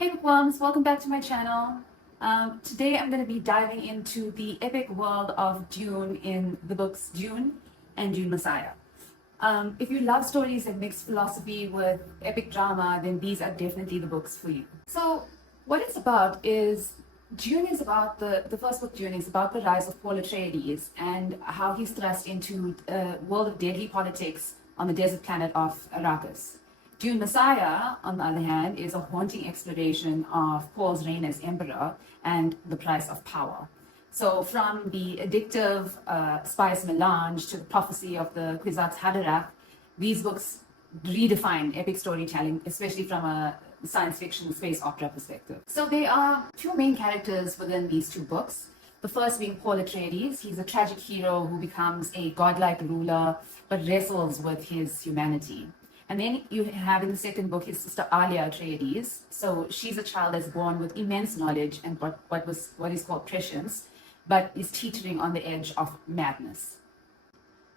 Hey bookworms, welcome back to my channel. Today I'm going to be diving into the epic world of Dune in the books Dune and Dune Messiah. If you love stories that mix philosophy with epic drama, then these are definitely the books for you. So what it's about is Dune is about the first book, Dune, is about the rise of Paul Atreides and how he's thrust into a world of deadly politics on the desert planet of Arrakis. Dune Messiah, on the other hand, is a haunting exploration of Paul's reign as emperor and the price of power. So, from the addictive spice melange to the prophecy of the Kwisatz Haderach, these books redefine epic storytelling, especially from a science fiction space opera perspective. So, there are two main characters within these two books. The first being Paul Atreides. He's a tragic hero who becomes a godlike ruler but wrestles with his humanity. And then you have in the second book his sister Alia Atreides. So she's a child that's born with immense knowledge and what is called prescience, but is teetering on the edge of madness.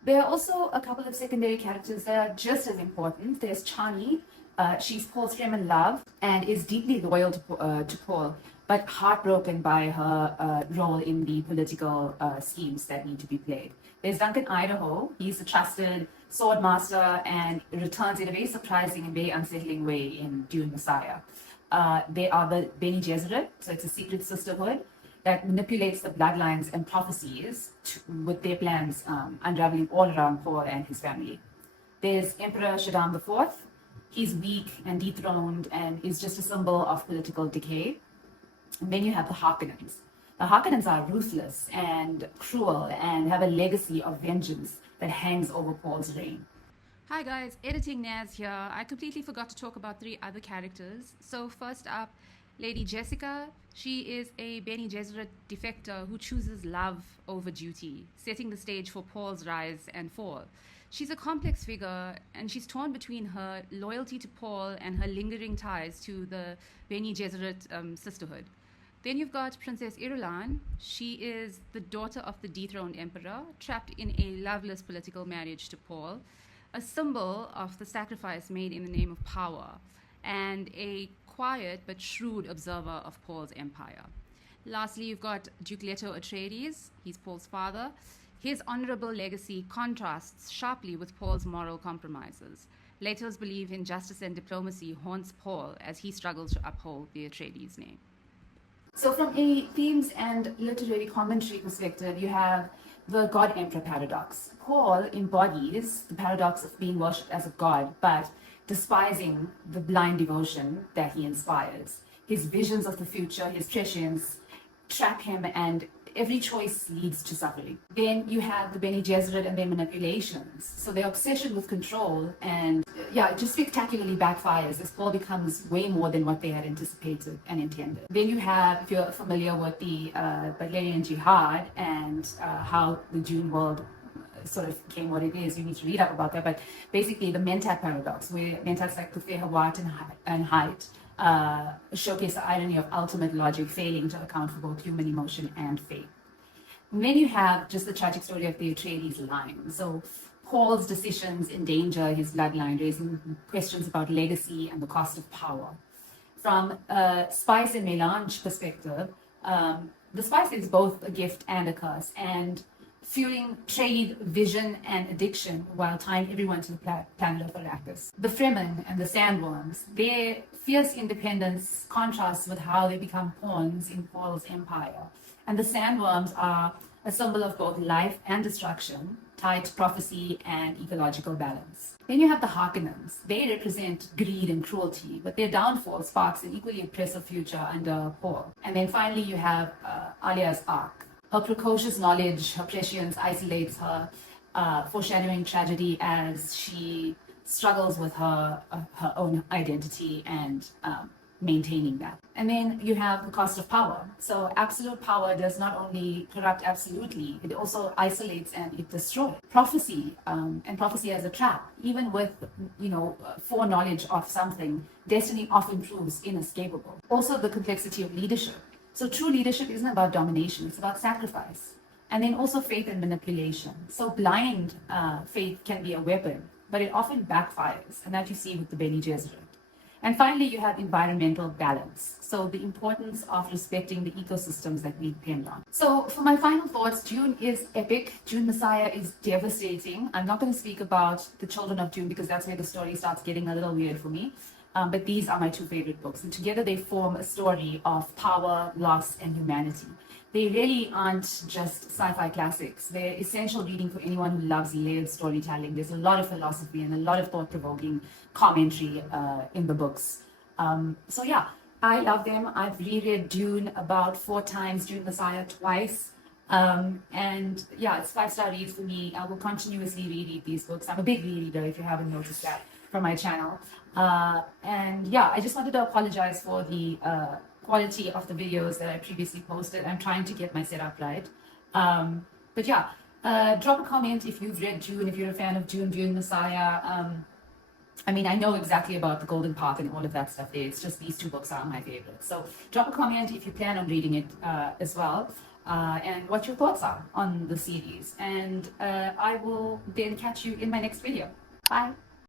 There are also a couple of secondary characters that are just as important. There's Chani. She's Paul's Fremen love and is deeply loyal to Paul, but heartbroken by her role in the political schemes that need to be played. There's Duncan Idaho. He's a trusted sword master and returns in a very surprising and very unsettling way in Dune Messiah. They are the Bene Gesserit, so it's a secret sisterhood that manipulates the bloodlines and prophecies with their plans unraveling all around Paul and his family. There's Emperor Shaddam IV. He's weak and dethroned and is just a symbol of political decay. And then you have the Harkonnens. The Harkonnens are ruthless and cruel and have a legacy of vengeance that hangs over Paul's reign. Hi guys, Editing Naz here. I completely forgot to talk about three other characters. So first up, Lady Jessica. She is a Bene Gesserit defector who chooses love over duty, setting the stage for Paul's rise and fall. She's a complex figure and she's torn between her loyalty to Paul and her lingering ties to the Bene Gesserit sisterhood. Then you've got Princess Irulan. She is the daughter of the dethroned emperor, trapped in a loveless political marriage to Paul, a symbol of the sacrifice made in the name of power, and a quiet but shrewd observer of Paul's empire. Lastly, you've got Duke Leto Atreides. He's Paul's father. His honorable legacy contrasts sharply with Paul's moral compromises. Leto's belief in justice and diplomacy haunts Paul as he struggles to uphold the Atreides name. So from a themes and literary commentary perspective, you have the God-Emperor paradox. Paul embodies the paradox of being worshipped as a god, but despising the blind devotion that he inspires. His visions of the future, his prescience, trap him, and every choice leads to suffering. Then you have the Bene Gesserit and their manipulations. So their obsession with control and it just spectacularly backfires as Paul becomes way more than what they had anticipated and intended. Then you have, if you're familiar with the Badlerian Jihad and how the Dune world sort of became what it is, you need to read up about that. But basically the Mentat paradox, where Mentats like Kufehawat and height, showcase the irony of ultimate logic failing to account for both human emotion and fate. And then you have just the tragic story of the Atreides line. So Paul's decisions endanger his bloodline, raising questions about legacy and the cost of power. From a spice and melange perspective, the spice is both a gift and a curse, and fueling trade, vision, and addiction while tying everyone to the planet of Arrakis. The Fremen and the Sandworms, their fierce independence contrasts with how they become pawns in Paul's empire. And the Sandworms are a symbol of both life and destruction, tied to prophecy and ecological balance. Then you have the Harkonnens. They represent greed and cruelty, but their downfall sparks an equally oppressive future under Paul. And then finally you have Alia's arc. Her precocious knowledge, her prescience isolates her, foreshadowing tragedy as she struggles with her own identity and maintaining that. And then you have the cost of power. So absolute power does not only corrupt absolutely, it also isolates and it destroys. Prophecy and prophecy as a trap. Even with foreknowledge of something, destiny often proves inescapable. Also the complexity of leadership. So true leadership isn't about domination, it's about sacrifice. And then also faith and manipulation. So blind faith can be a weapon, but it often backfires, and that you see with the Bene Gesserit. And finally, you have environmental balance. So the importance of respecting the ecosystems that we depend on. So for my final thoughts, Dune is epic. Dune Messiah is devastating. I'm not going to speak about the children of Dune because that's where the story starts getting a little weird for me. But these are my two favorite books. And together they form a story of power, loss, and humanity. They really aren't just sci-fi classics. They're essential reading for anyone who loves layered storytelling. There's a lot of philosophy and a lot of thought-provoking commentary in the books. So yeah, I love them. I've reread Dune about 4 times, Dune Messiah twice. And yeah, it's 5-star reads for me. I will continuously reread these books. I'm a big rereader, if you haven't noticed that, from my channel. And yeah, I just wanted to apologize for the quality of the videos that I previously posted. I'm trying to get my setup right. But yeah, drop a comment if you've read Dune, if you're a fan of Dune Messiah. I mean, I know exactly about the Golden Path and all of that stuff there. It's just these 2 books are my favorites. So drop a comment if you plan on reading it as well. And what your thoughts are on the series. And I will then catch you in my next video. Bye.